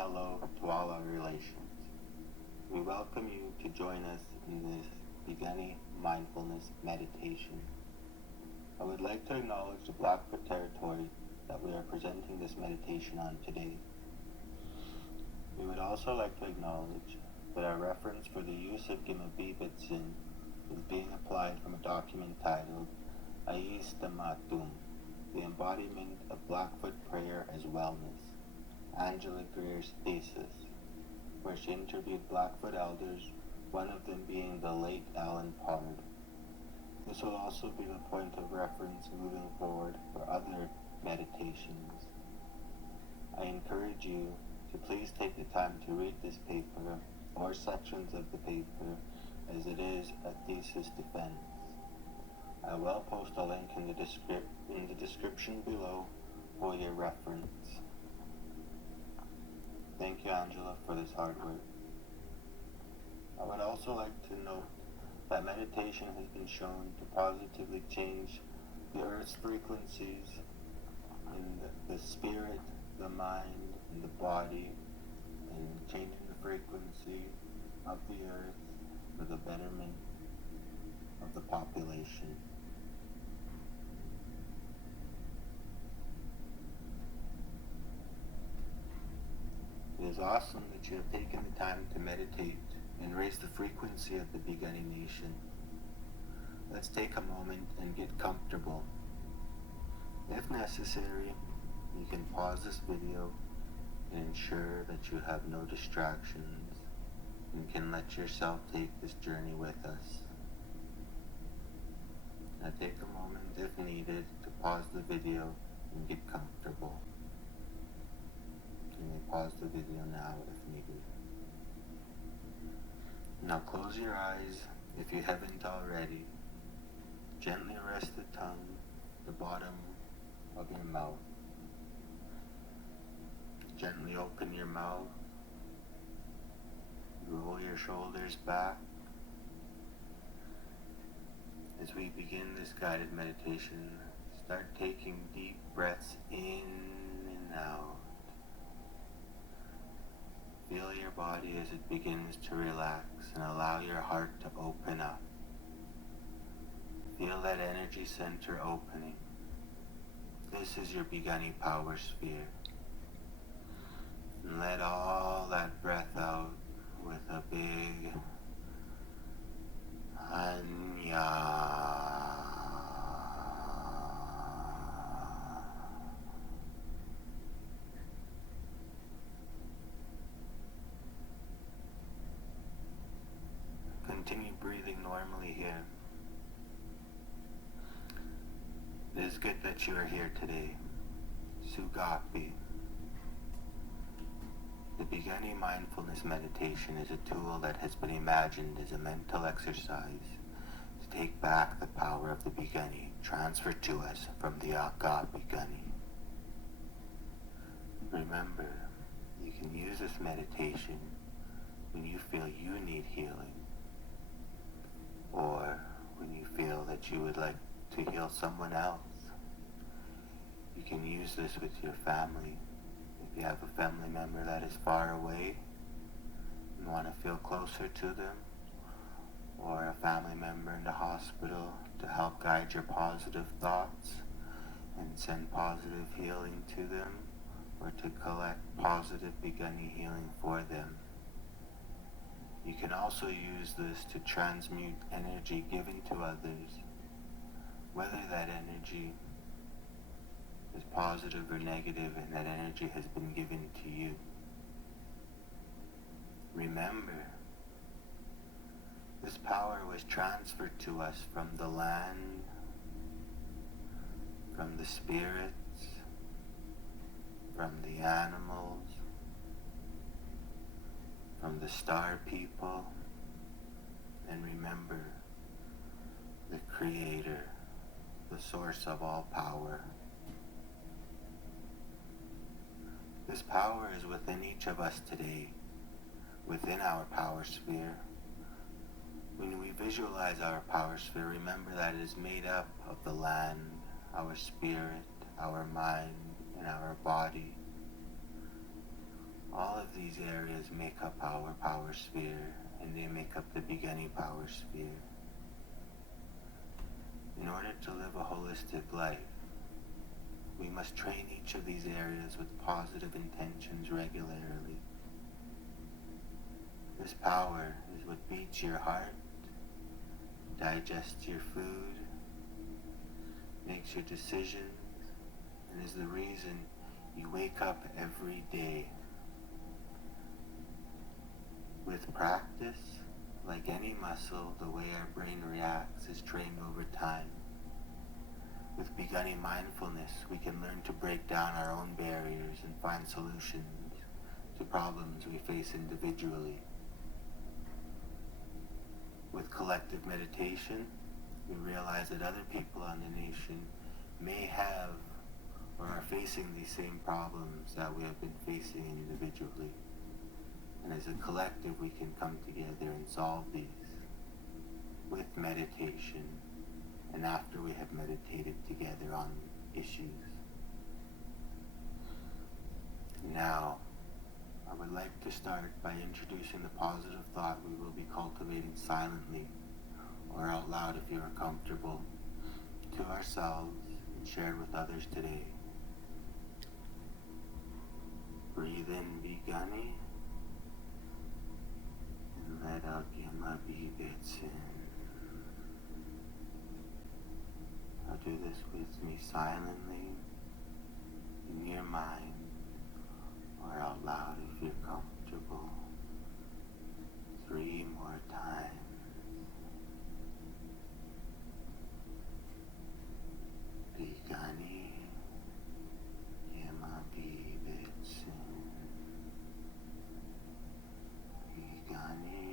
hello to all our relations. We welcome you to join us in this Piikani Mindfulness Meditation. I would like to acknowledge the Blackfoot territory that we are presenting this meditation on today. We would also like to acknowledge that our reference for the use of Kimmapiipitsin is being applied from a document titled AISTIMATOOM, the embodiment of Blackfoot prayer as wellness, Angela GRIER's thesis, where she interviewed Blackfoot elders, one of them being the late Alan Pard. This will also be the point of reference moving forward for other meditations. I encourage you to please take the time to read this paper or sections of the paper, as it is a thesis defense. I will post a link in the description below for your reference. Thank you, Angela, for this hard work. I would also like to note that meditation has been shown to positively change the Earth's frequencies in the spirit, the mind, and the body, and changing the frequency of the Earth for the betterment of the population. It is awesome that you have taken the time to meditate and raise the frequency of the Piikani Nation. Let's take a moment and get comfortable. If necessary, you can pause this video and ensure that you have no distractions and can let yourself take this journey with us. Now take a moment if needed to pause the video and get comfortable. You may pause the video now if needed. Now close your eyes if you haven't already. Gently rest the tongue, the bottom of your mouth. Gently open your mouth. Roll your shoulders back. As we begin this guided meditation, start taking deep breaths in and out. Feel your body as it begins to relax and allow your heart to open up. Feel that energy center opening. This is your Piikani Power Sphere. And let all that breath out with a big Anya. Continue breathing normally here. It is good that you are here today. Sugakpi. The Piikani Mindfulness Meditation is a tool that has been imagined as a mental exercise to take back the power of the Piikani transferred to us from the Akaa Piikani. Remember, you can use this meditation when you feel you need healing, or when you feel that you would like to heal someone else. You can use this with your family. If you have a family member that is far away and want to feel closer to them, or a family member in the hospital to help guide your positive thoughts and send positive healing to them, or to collect positive Piikani healing for them. You can also use this to transmute energy given to others, whether that energy is positive or negative and that energy has been given to you. Remember, this power was transferred to us from the land, from the spirits, from the animals, from the star people, and remember, the Creator, the source of all power. This power is within each of us today, within our power sphere. When we visualize our power sphere, remember that it is made up of the land, our spirit, our mind, and our body. All of these areas make up our power sphere, and they make up the Piikani Power Sphere. In order to live a holistic life, we must train each of these areas with positive intentions regularly. This power is what beats your heart, digests your food, makes your decisions, and is the reason you wake up every day. With practice, like any muscle, the way our brain reacts is trained over time. With Piikani mindfulness, we can learn to break down our own barriers and find solutions to problems we face individually. With collective meditation, we realize that other people on the nation may have or are facing these same problems that we have been facing individually. And as a collective, we can come together and solve these with meditation and after we have meditated together on issues. Now, I would like to start by introducing the positive thought we will be cultivating silently or out loud if you are comfortable to ourselves and shared with others today. Breathe in Piikani and let out Kimmapiipitsin. Now do this with me silently in your mind or out loud if you're comfortable. 3 more times. Piikani, Kimmapiipitsin. Piikani,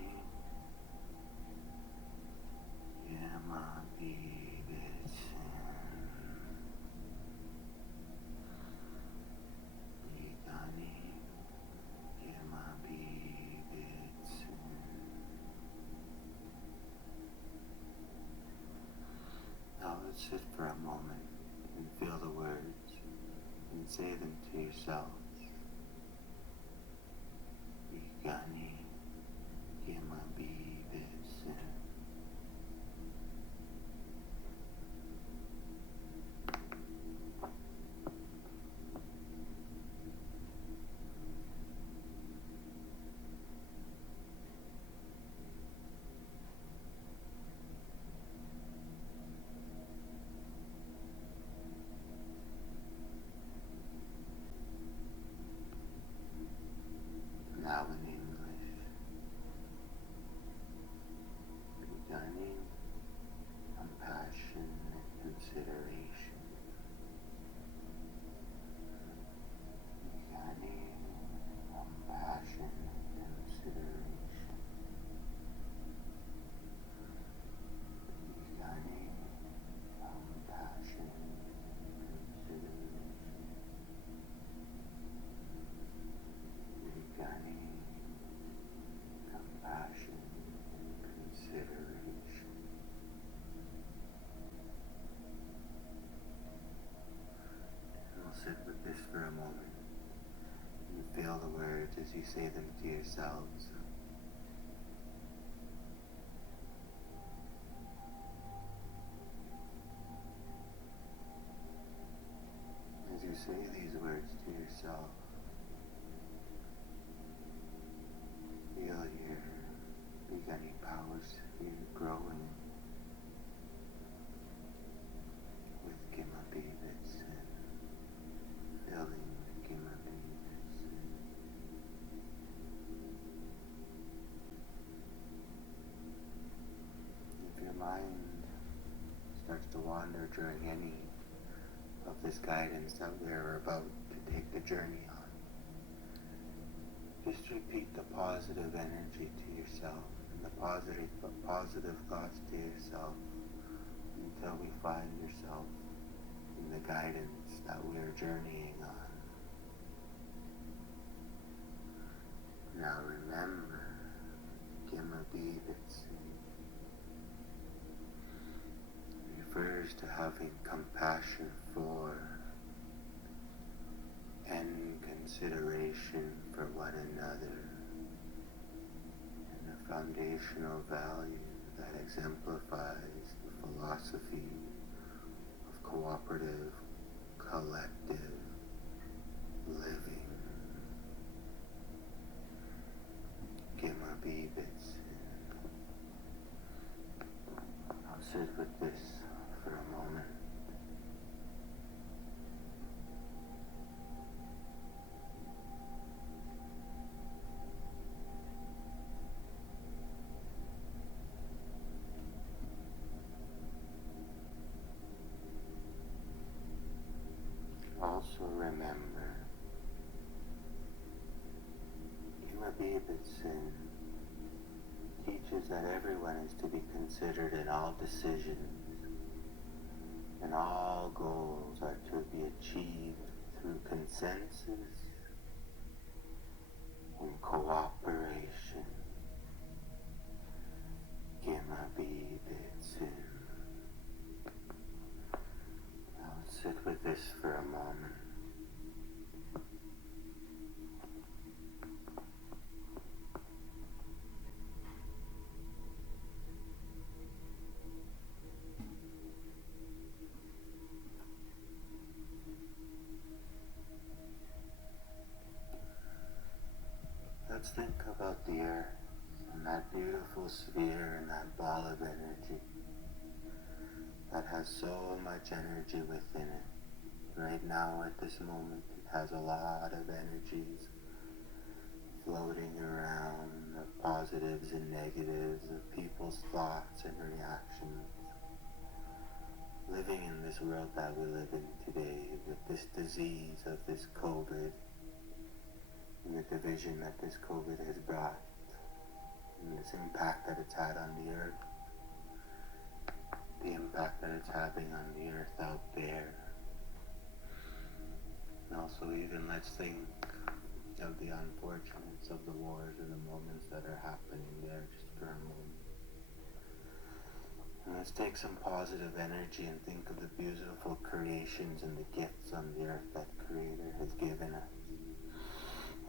Kimmapiipitsin. Piikani, Kimmapiipitsin. Now let's sit for a moment and feel the words and say them to yourselves. Piikani, Kimmapiipitsin. Now in English. Piikani, compassion and consideration. Piikani, compassion and consideration. Piikani, compassion and consideration. Piikani, compassion and consideration. And we'll sit with this for a moment and feel the words as you say them to yourselves. As you say these words to yourself, feel your Piikani Power Sphere growing with Kimmapiipitsin, filling with Kimmapiipitsin. If your mind starts to wander during any of this guidance that we're about to take the journey on, just repeat the positive energy to yourself and the positive thoughts to yourself until we find yourself in the guidance that we're journeying on. Now remember, Kimmapiipitsin refers to having compassion for and consideration for one another, and a foundational value that exemplifies the philosophy of cooperative, collective living. Kimmapiipitsin. I'll sit with this for a moment. Also remember, Kimmapiipitsin teaches that everyone is to be considered in all decisions, and all goals are to be achieved through consensus and cooperation. Kimmapiipitsin. I'll sit with this for a moment. Let's think about the earth and that beautiful sphere and that ball of energy that has so much energy within it. Right now, at this moment, it has a lot of energies floating around, of positives and negatives, of people's thoughts and reactions. Living in this world that we live in today, with this disease of this COVID, and the division that this COVID has brought, and this impact that it's had on the earth, the impact that it's having on the earth out there. And also even let's think of the unfortunates of the wars and the moments that are happening there just for a moment. And let's take some positive energy and think of the beautiful creations and the gifts on the earth that Creator has given us.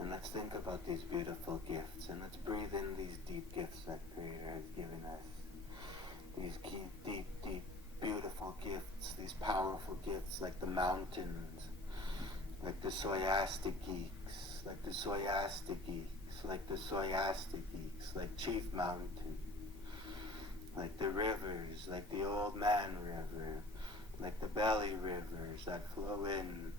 And let's think about these beautiful gifts, and let's breathe in these deep gifts that Creator has given us. These deep, beautiful gifts, these powerful gifts like the mountains, like the Soyastic geeks, like the Soyastic geeks, like the Soyastic geeks, like Chief Mountain, like the rivers, like the Old Man River, like the belly rivers that flow in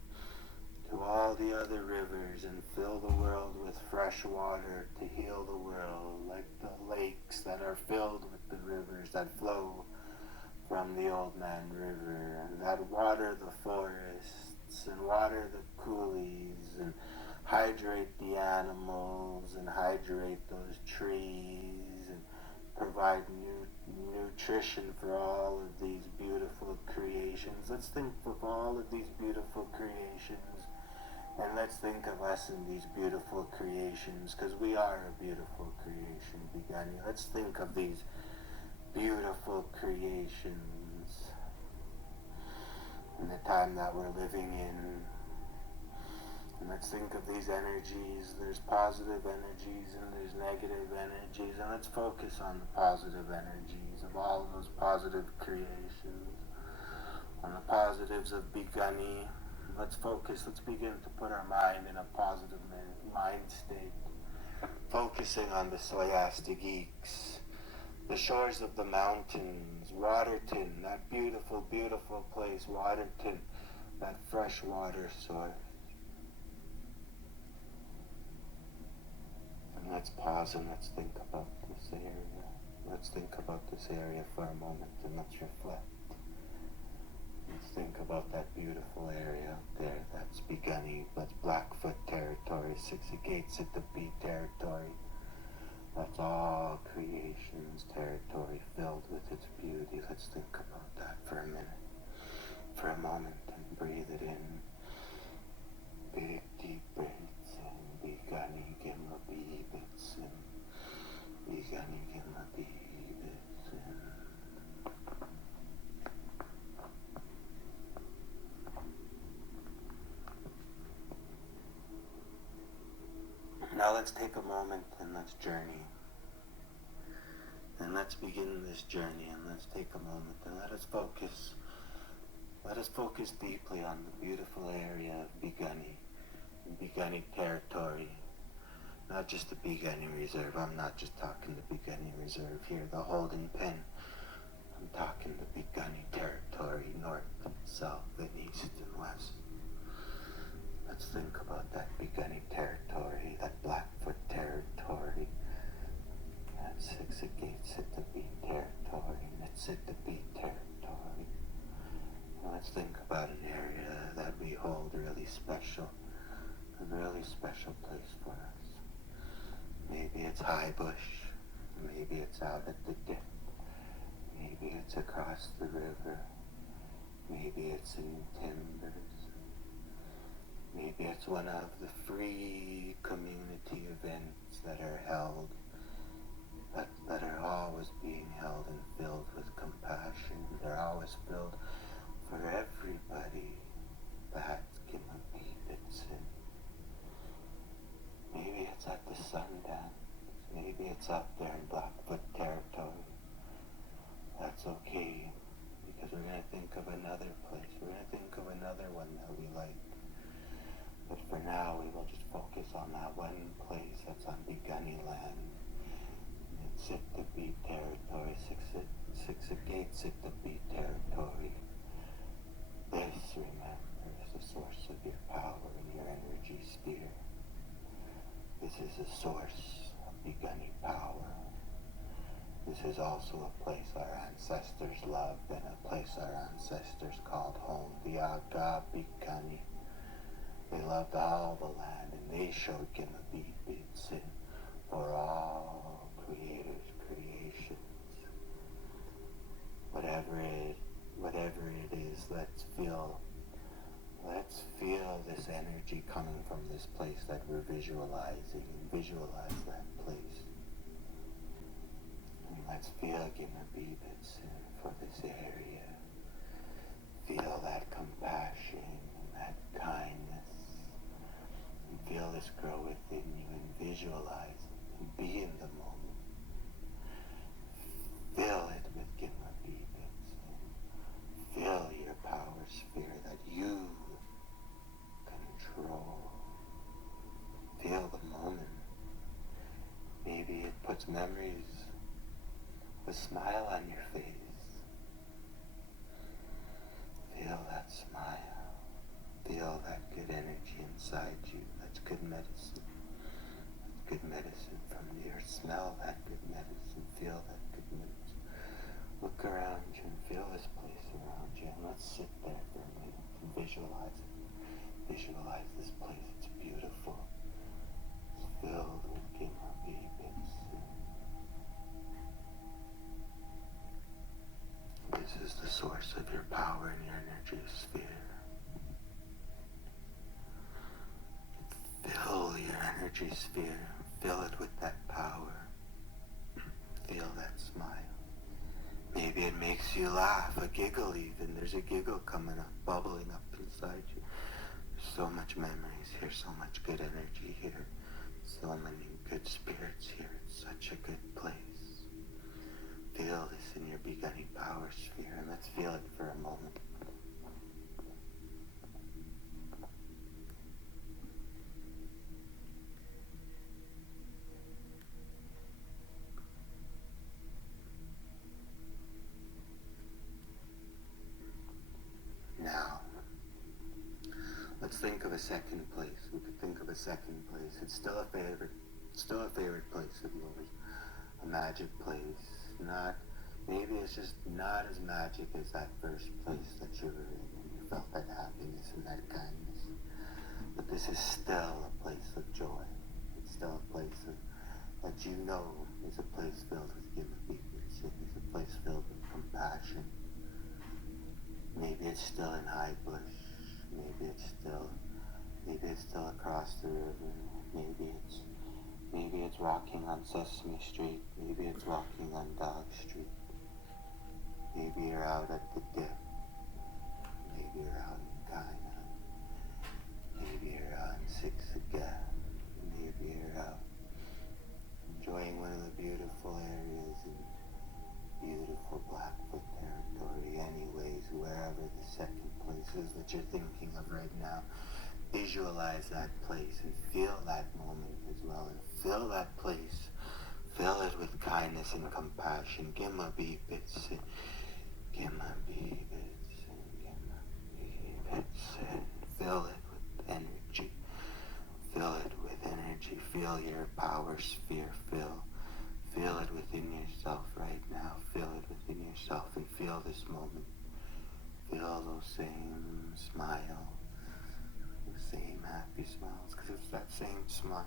to all the other rivers and fill the world with fresh water to heal the world, like the lakes that are filled with the rivers that flow from the Old Man River, and that water the forests and water the coulees and hydrate the animals and hydrate those trees and provide nutrition for all of these beautiful creations. Let's think of all of these beautiful creations, and let's think of us in these beautiful creations, because we are a beautiful creation, Piikani. Let's think of these beautiful creations in the time that we're living in. And let's think of these energies. There's positive energies and there's negative energies, and let's focus on the positive energies of all of those positive creations, on the positives of Piikani. Let's focus, let's begin to put our mind in a positive mind state, focusing on the Soyastic geeks, the shores of the mountains, Waterton, that beautiful, beautiful place, Waterton, that fresh water source. And let's pause and let's think about this area. Let's think about this area for a moment and let's reflect. Let's think about that beautiful area out there. That's Piikani, that's Blackfoot territory, 60 Gates at the P territory. That's all creation's territory filled with its beauty. Let's think about that for a minute, for a moment, and breathe it in. Big deep breaths in. Piikani Kimmapiipitsin. Piikani Kimmapiipitsin. Now let's take a moment and let's journey. And let's begin this journey, and let's take a moment and let us focus deeply on the beautiful area of Piikani territory. Not just the Piikani Reserve. I'm not just talking the Piikani Reserve here, the holding pen. I'm talking the Piikani territory, north, south, and east and west. Let's think about that Piikani territory, that Blackfoot territory, that Six-A-Gate-Sit-A-Beat territory, Sit-A-Beat territory. And let's think about an area that we hold really special, a really special place for us. Maybe it's high bush, maybe it's out at the dip, maybe it's across the river, maybe it's in timbers, maybe it's one of the free community events that are held, that are always being held and filled with compassion. They're always filled for everybody. That's Kimmapiipitsin. Maybe it's at the Sundance. Maybe it's up there in Blackfoot territory. That's okay, because we're going to think of another place. We're going to think of another one that we like. But for now, we will just focus on that one place that's on Piikani land. It's Sit-A-Beat territory, Six-A-Gate-Sit-A-Beat territory. This, remember, is the source of your power and your energy sphere. This is a source of Piikani power. This is also a place our ancestors loved and a place our ancestors called home. The Akaa Piikani. They loved all the land and they showed Kimmapiipitsin for all creators' creations. Whatever it is, let's feel this energy coming from this place that we're visualizing, and visualize that place. And let's feel Kimmapiipitsin for this area. Feel that compassion and that kindness. And feel this grow within you and visualize it and be in the moment. Fill it with Kimmapiipitsin. Fill your power sphere that you control. Feel the moment. Maybe it puts memories, a smile on your face. Feel that smile. Feel that good energy inside you. That's good medicine. That's good medicine from the earth. Smell that good medicine. Feel that good medicine. Look around you and feel this place around you. And let's sit there for a minute and visualize it. Visualize this place. It's beautiful. It's filled with Kimmapiipitsin. This is the source of your power and your energy sphere. Fill your energy sphere. Fill it with that power. Feel that smile. Maybe it makes you laugh, a giggle even. There's a giggle coming up, bubbling up inside you. There's so much memories here, so much good energy here. So many good spirits here. It's such a good place. Feel this in your Piikani power sphere, and let's feel it for a moment. Now, let's think of a second place. We could think of a second place. It's still a favorite place of yours. A magic place. Maybe it's just not as magic as that first place that you were in and you felt that happiness and that kindness. But this is still a place of joy. It's still a place that you know is a place filled with Kimmapiipitsin. It's a place filled with compassion. Maybe it's still in high bush. Maybe it's still across the river. Maybe it's walking on Sesame Street. Maybe it's walking on Dog Street. Maybe you're out at the dip. Maybe you're out in Kaina. Maybe you're out in Six-A-Gate. Maybe you're out Visualize that place and feel that moment as well, and fill that place. Fill it with kindness and compassion. Kimmapiipitsin, Kimmapiipitsin, Kimmapiipitsin. Fill it with energy. Fill it with energy. Feel your power sphere. Feel it within yourself right now. Feel it within yourself and feel this moment. Feel those same smiles, those same happy smiles, because it's that same smile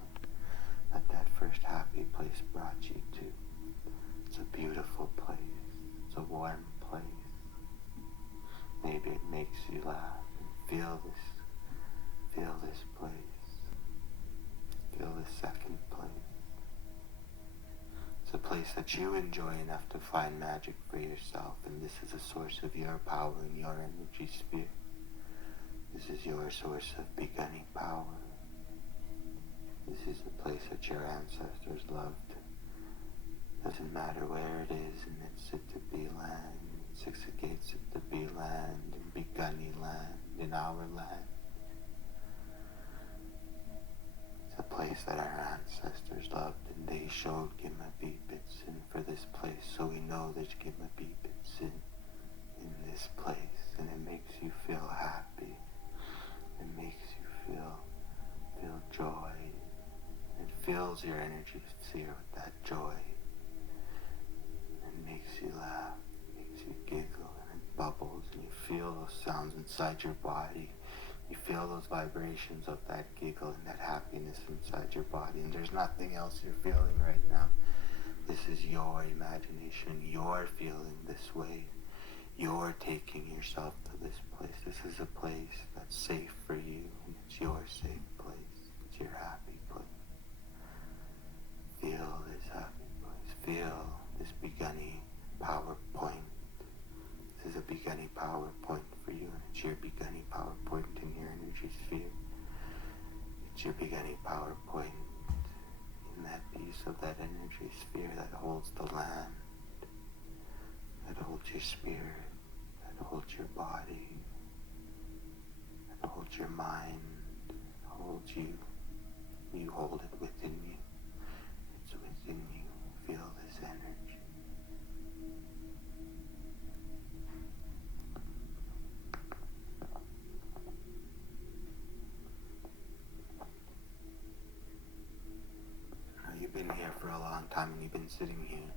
that first happy place brought you to. It's a beautiful place. It's a warm place. Maybe it makes you laugh. Feel this place. Feel this second place. It's a place that you enjoy enough to find magic for yourself, and this is a source of your power and your energy sphere. This is your source of beginning power. This is the place that your ancestors loved. Doesn't matter where it is, in Itsitabi land, in Sixagatsitabi land, in Piikani land, in our land. It's a place that our ancestors loved, and they showed Kimmapiipitsin for this place, so we know there's Kimmapiipitsin in this place, and it makes you feel happy. It makes you feel joy. It fills your energy sphere with that joy. It makes you laugh, makes you giggle, and it bubbles, and you feel those sounds inside your body. You feel those vibrations of that giggle and that happiness inside your body, and there's nothing else you're feeling right now. This is your imagination. You're feeling this way. You're taking yourself to this place. This is a place that's safe for you, and it's your safe place. It's your happy place. Feel this happy place. Feel this Piikani power point. This is a Piikani power point for you, and it's your Piikani power point in your energy sphere. It's your Piikani power point in that piece of that energy sphere that holds the land, that holds your spirit, that holds your body, that holds your mind, that holds you. You hold it within you. It's within you. Feel this energy. Now, you've been here for a long time, and you've been sitting here.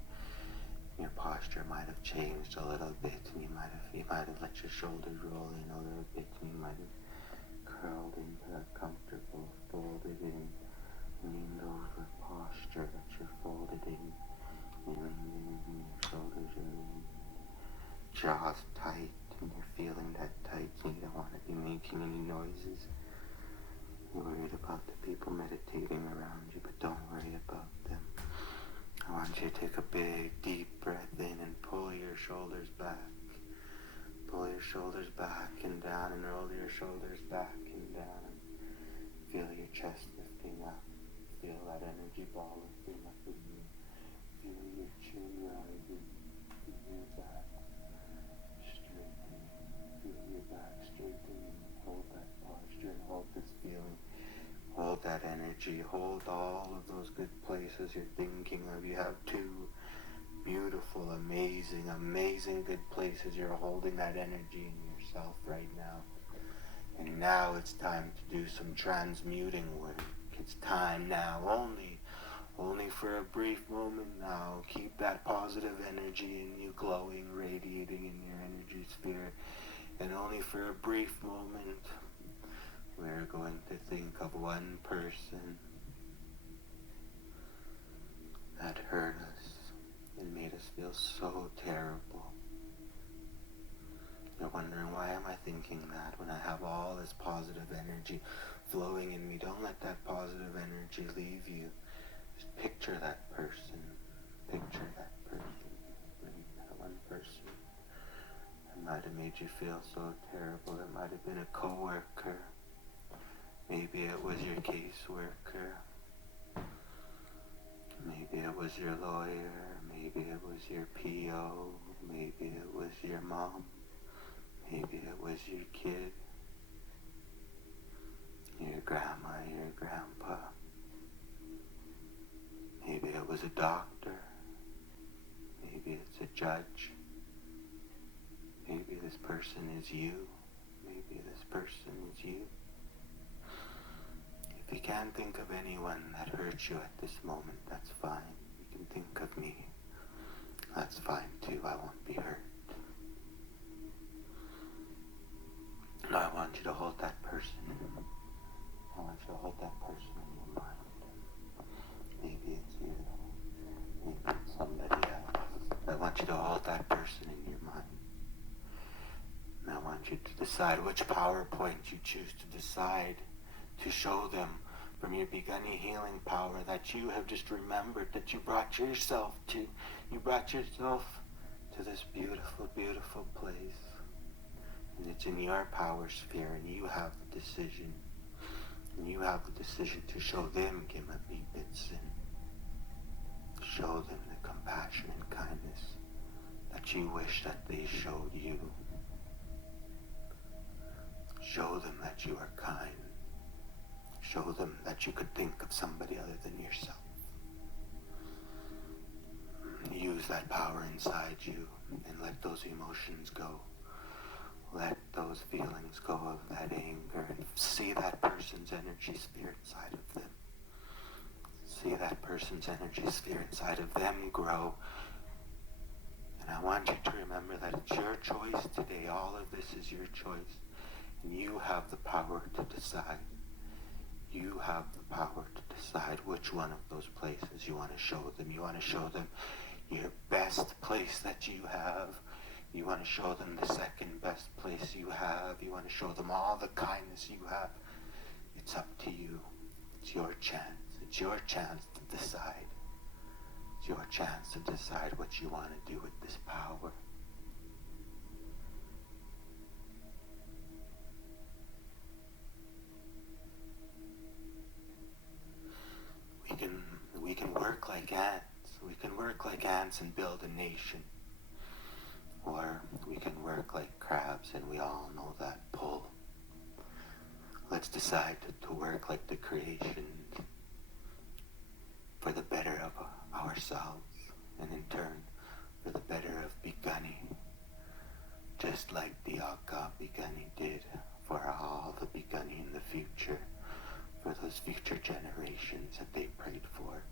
Your posture might have changed a little bit, and you might have let your shoulders roll in a little bit, and you might have curled into that comfortable, folded in, leaned over posture that you're folded in. You leaned in, and your shoulders are leaned, jaws tight, and you're feeling that tight, so you don't want to be making any noises. You're worried about the people meditating around you, but don't worry about them. I want you to take a big, deep breath in and pull your shoulders back. Pull your shoulders back and down, and roll your shoulders back and down. Feel your chest lifting up. Feel that energy ball lifting up in you. Feel your chin rising. Feel your back straightening. Feel your back straightening. Hold that posture and hold this feeling. Hold that energy. Hold all of those good places you're thinking of. You have two beautiful, amazing good places. You're holding that energy in yourself right now. And now it's time to do some transmuting work. It's time now, only for a brief moment now. Keep that positive energy in you, glowing, radiating in your energy sphere. And only for a brief moment, we're going to think of one person that hurt us and made us feel so terrible. You're wondering, why am I thinking that when I have all this positive energy flowing in me? Don't let that positive energy leave you. Just picture that person. Picture that person. Bring that one person that might have made you feel so terrible. It might have been a coworker. Maybe it was your caseworker. Maybe it was your lawyer. Maybe it was your PO. Maybe it was your mom. Maybe it was your kid. was a doctor. Maybe it's a judge. Maybe this person is you. Maybe this person is you. If you can't think of anyone that hurt you at this moment, that's fine. You can think of me. That's fine too. I won't be hurt. No, I want you to hold that person. I want you to hold that person in your mind. Maybe it's you. Maybe it's somebody else. I want you to hold that person in your mind. And I want you to decide which PowerPoint you choose to decide to show them from your Piikani healing power that you have just remembered, that you brought yourself to. You brought yourself to this beautiful, beautiful place. And it's in your power sphere, and you have the decision. And you have the decision to show them Kimmapiipitsin. Show them the compassion and kindness that you wish that they showed you. Show them that you are kind. Show them that you could think of somebody other than yourself. Use that power inside you and let those emotions go. Let those feelings go of that anger and see that person's energy sphere inside of them. See that person's energy sphere inside of them grow. And I want you to remember that it's your choice today. All of this is your choice. And you have the power to decide. You have the power to decide which one of those places you want to show them. You want to show them your best place that you have. You want to show them the second best place you have. You want to show them all the kindness you have. It's up to you. It's your chance. It's your chance to decide. It's your chance to decide what you want to do with this power. We can work like ants. We can work like ants and build a nation. Or we can work like crabs, and we all know that pull. Let's decide to work like the creation for the better of ourselves, and in turn for the better of Piikani, just like the Akaa Piikani did for all the Piikani in the future, for those future generations that they prayed for.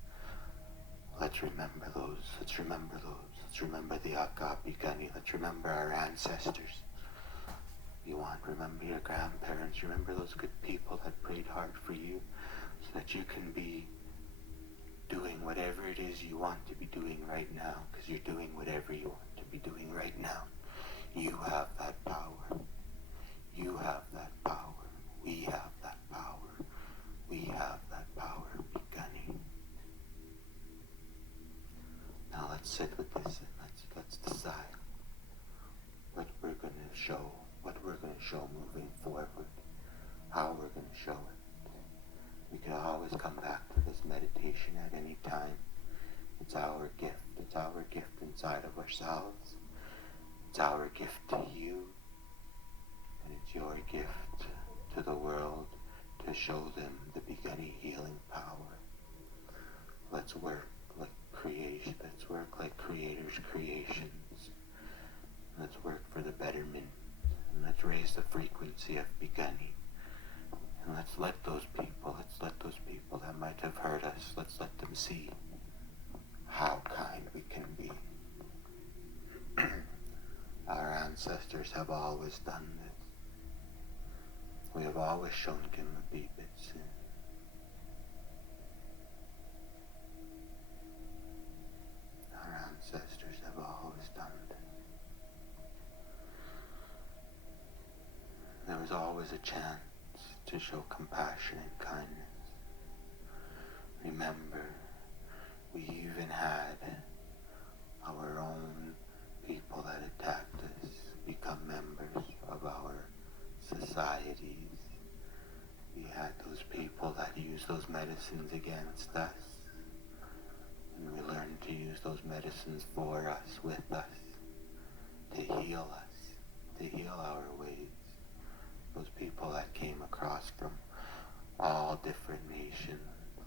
Let's remember those. Let's remember those. Let's remember the Akaa Piikani. Let's remember our ancestors. You want, remember your grandparents. Remember those good people that prayed hard for you so that you can be doing whatever it is you want to be doing right now, because you're doing whatever you want to be doing right now. You have that power. You have that power. We have that power. We have that power, Piikani. Now let's sit with this and let's decide what we're going to show, moving forward, how we're going to show it. We can always come back to this meditation at any time. It's our gift. It's our gift inside of ourselves. It's our gift to you. And it's your gift to the world to show them the Piikani healing power. Let's work like creation. Let's work like creators' creations. Let's work for the betterment. And let's raise the frequency of Piikani. And let's let those people that might have hurt us, let's let them see how kind we can be. Our ancestors have always done this. We have always shown Kimmapiipitsin. Our ancestors have always done this. There was always a chance to show compassion and kindness. Remember, we even had our own people that attacked us become members of our societies. We had those people that used those medicines against us. And we learned to use those medicines for us, with us, to heal our ways. Those people that came across from all different nations,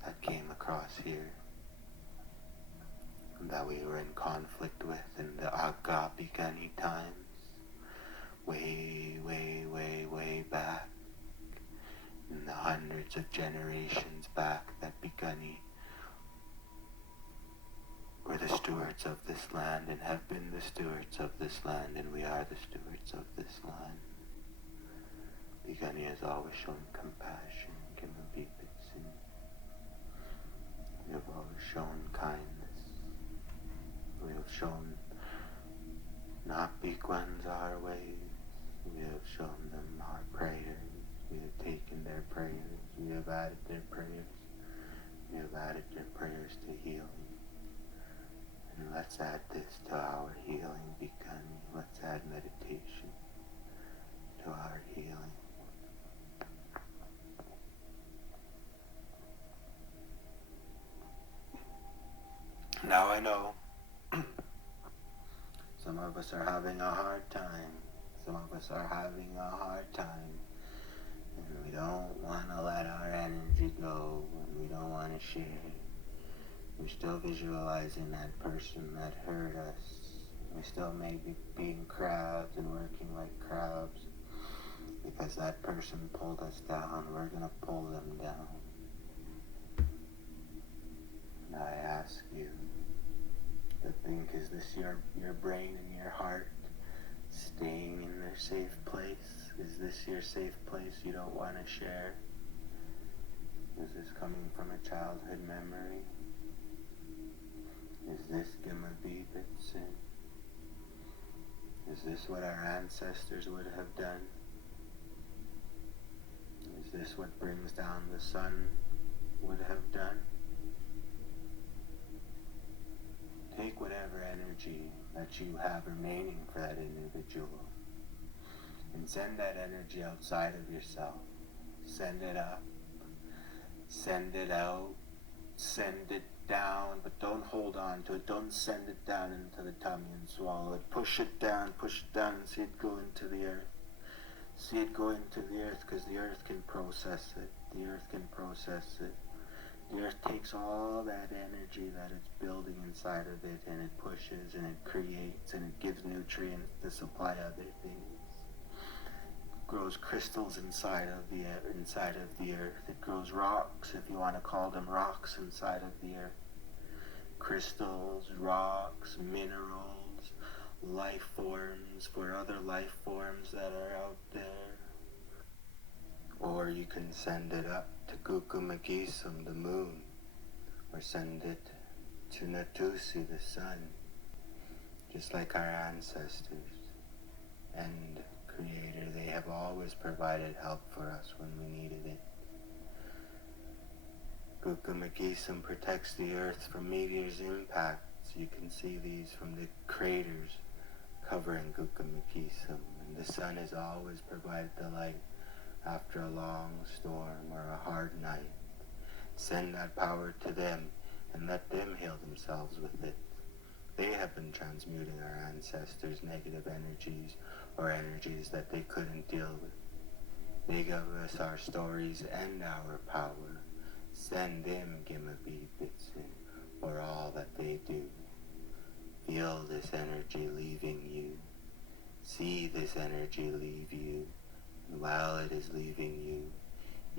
that came across here. that we were in conflict with in the Akaa Piikani times, way, way, way, way back, in the hundreds of generations back, that Piikani were the stewards of this land and have been the stewards of this land, and we are the stewards of this land. Piikani has always shown compassion, Kimmapiipitsin. We have always shown kindness. We have shown not Piiguans our ways. We have shown them our prayers. We have taken their prayers. We have added their prayers. We have added their prayers to healing. And let's add this to our healing, Piikani. Let's add meditation to our healing. Now I know some of us are having a hard time. Some of us are having a hard time. And we don't want to let our energy go. And we don't want to share. We're still visualizing that person that hurt us. We still may be being crabs and working like crabs. Because that person pulled us down, we're going to pull them down. And I ask you to think, is this your brain and your heart staying in their safe place? Is this your safe place you don't want to share? Is this coming from a childhood memory? Is this Kimmapiipitsin? Is this what our ancestors would have done? Is this what brings down the sun would have done? Take whatever energy that you have remaining for that individual and send that energy outside of yourself. Send it up, send it out, send it down, but don't hold on to it. Don't send it down into the tummy and swallow it. Push it down and see it go into the earth. See it go into the earth, because the earth can process it. The earth can process it. The earth takes all that energy that it's building inside of it, and it pushes and it creates and it gives nutrients to supply other things. It grows crystals inside of the earth. It grows rocks, if you want to call them rocks, inside of the earth. Crystals, rocks, minerals, life forms for other life forms that are out there. Or you can send it up to Kukumagisum, the moon, or send it to Natusi, the sun, just like our ancestors and Creator. They have always provided help for us when we needed it. Kukumagisum protects the earth from meteors' impacts. You can see these from the craters covering Kukumagisum, and the sun has always provided the light after a long storm or a hard night. Send that power to them and let them heal themselves with it. They have been transmuting our ancestors' negative energies or energies that they couldn't deal with. They give us our stories and our power. Send them Kimmapiipitsin for all that they do. Feel this energy leaving you. See this energy leave you. And while it is leaving you,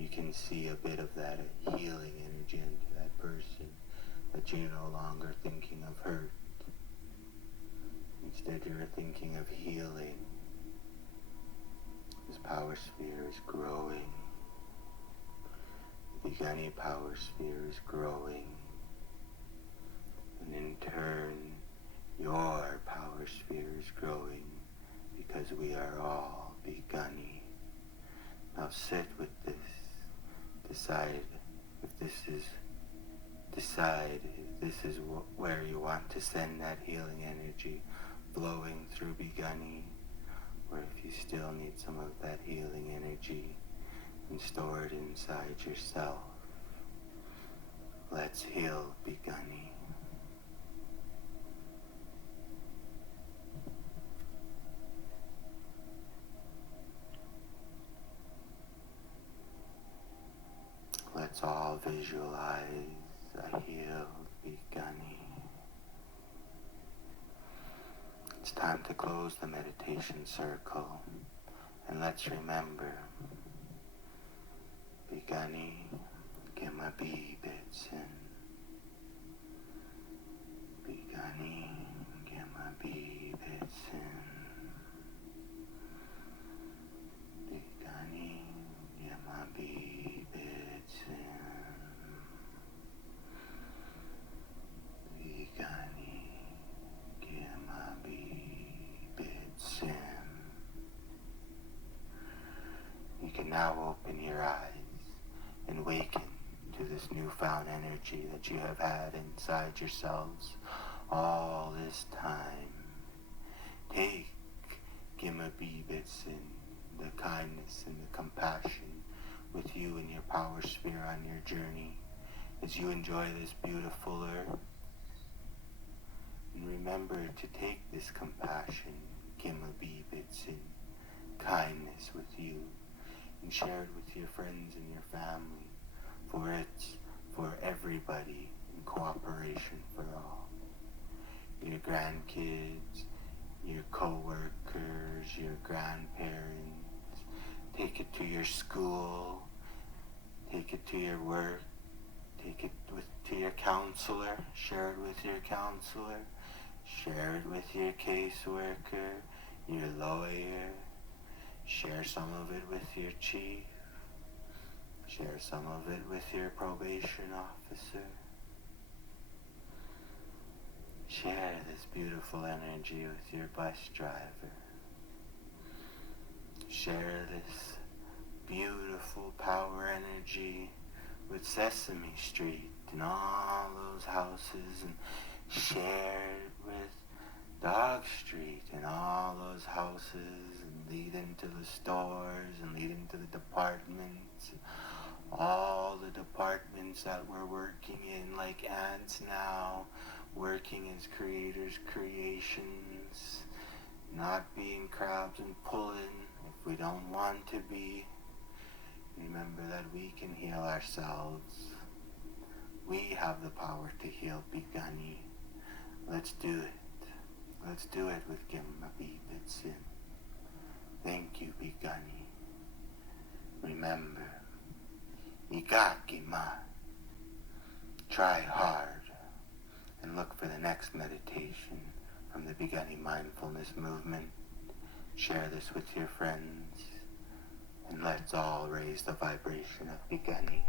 you can see a bit of that healing energy into that person, that you're no longer thinking of hurt. Instead, you're thinking of healing. This power sphere is growing. The Piikani power sphere is growing. And in turn, your power sphere is growing, because we are all Piikani. Now sit with this. Decide if this is where you want to send that healing energy flowing through Piikani, or if you still need some of that healing energy and store it inside yourself. Let's heal, Piikani. Let's all visualize a healed Piikani. time to close the meditation circle, and let's remember Piikani Kimmapiipitsin. Piikani Kimmapiipitsin. Piikani Kimmapiipitsin. Piikani Kimmapiipitsin. You can now open your eyes and waken to this newfound energy that you have had inside yourselves all this time. Take Kimmapiipitsin, the kindness and the compassion, with you in your power sphere on your journey as you enjoy this beautiful earth. And remember to take this compassion, Kimmapiipitsin, kindness with you, and share it with your friends and your family, for it's for everybody in cooperation for all. Your grandkids, your co-workers, your grandparents, take it to your school, take it to your work, take it to your counselor, share it with your counselor, share it with your caseworker, your lawyer, share some of it with your chief, share some of it with your probation officer. Share this beautiful energy with your bus driver. Share this beautiful power energy with Sesame Street and all those houses, and share it with Dog Street and all those houses, and lead into the stores and lead into the departments, all the departments that we're working in like ants now, working as creators, creations, not being crabs and pulling if we don't want to be. Remember that we can heal ourselves. We have the power to heal, Piikani. Let's do it. Let's do it with Kimmapiipitsin. Thank you, Piikani. Remember, Ikakima. Try hard and look for the next meditation from the Piikani Mindfulness Movement. Share this with your friends, and let's all raise the vibration of Piikani.